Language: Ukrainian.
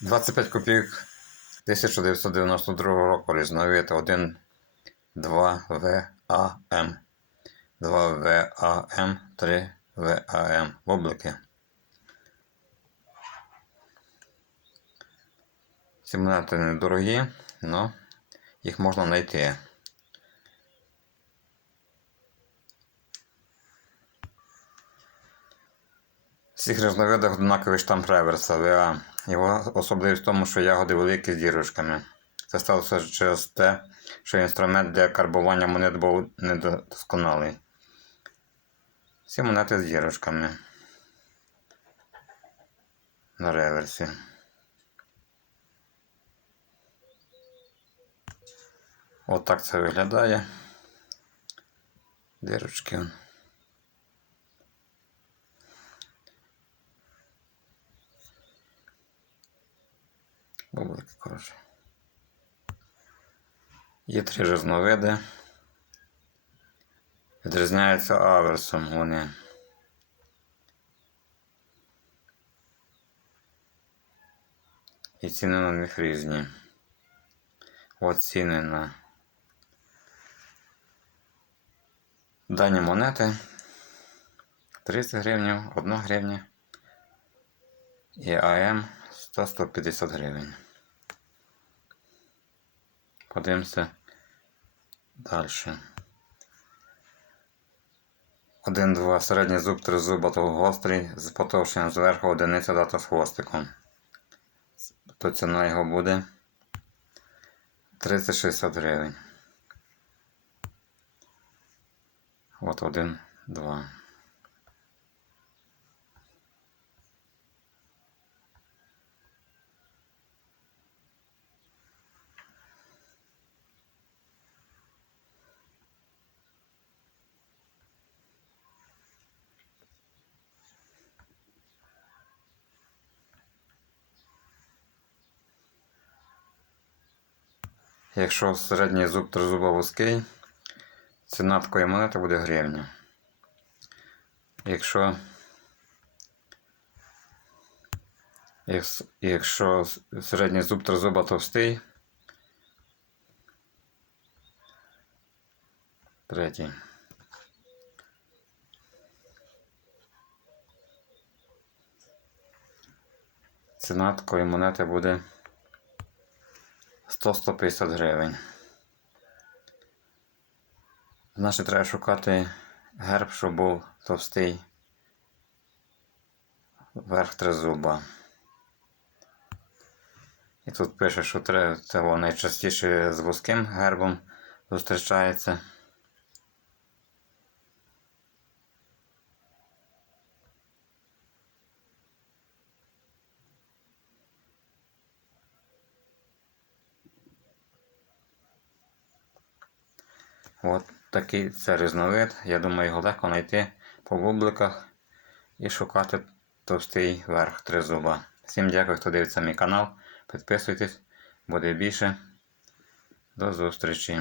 25 копійок 1992 року різновид 1 2 ВАМ 2 ВАМ 3 ВАМ Бублики. Ці монети недорогі, але їх можна знайти. В всіх різновидах однаковий штамп реверса ВА. Його особливість в тому, що ягоди великі з дірочками. Це сталося через те, що інструмент для карбування монет був недосконалий. Всі монети з дірочками. На реверсі. Отак це виглядає. Дірочки. Бублики, коротше. Є три різновиди. Відрізняються аверсом вони. І ціни на них різні. От ціни на дані монети 30 гривень, 1 гривня і АМ 100-150 гривень. Подивимося далі. Один-два середній зуб, три зуба гострий, з потовщенням зверху одиниця дата з хвостиком. То ціна його буде 30-60 гривень. От один, два. Якщо середній зуб тризуба вузький, ціна такої монети буде гривня. Якщо якщо середній зуб тризуба товстий, третій. Ціна такої монети буде 100-150 гривень. Значить, треба шукати герб, щоб був товстий верх тризуба. І тут пише, що треба, це найчастіше з вузьким гербом зустрічається. От такий це різновид. Я думаю, його легко знайти по бубликах і шукати товстий верх тризуба. Всім дякую, хто дивиться мій канал. Підписуйтесь, буде більше. До зустрічі!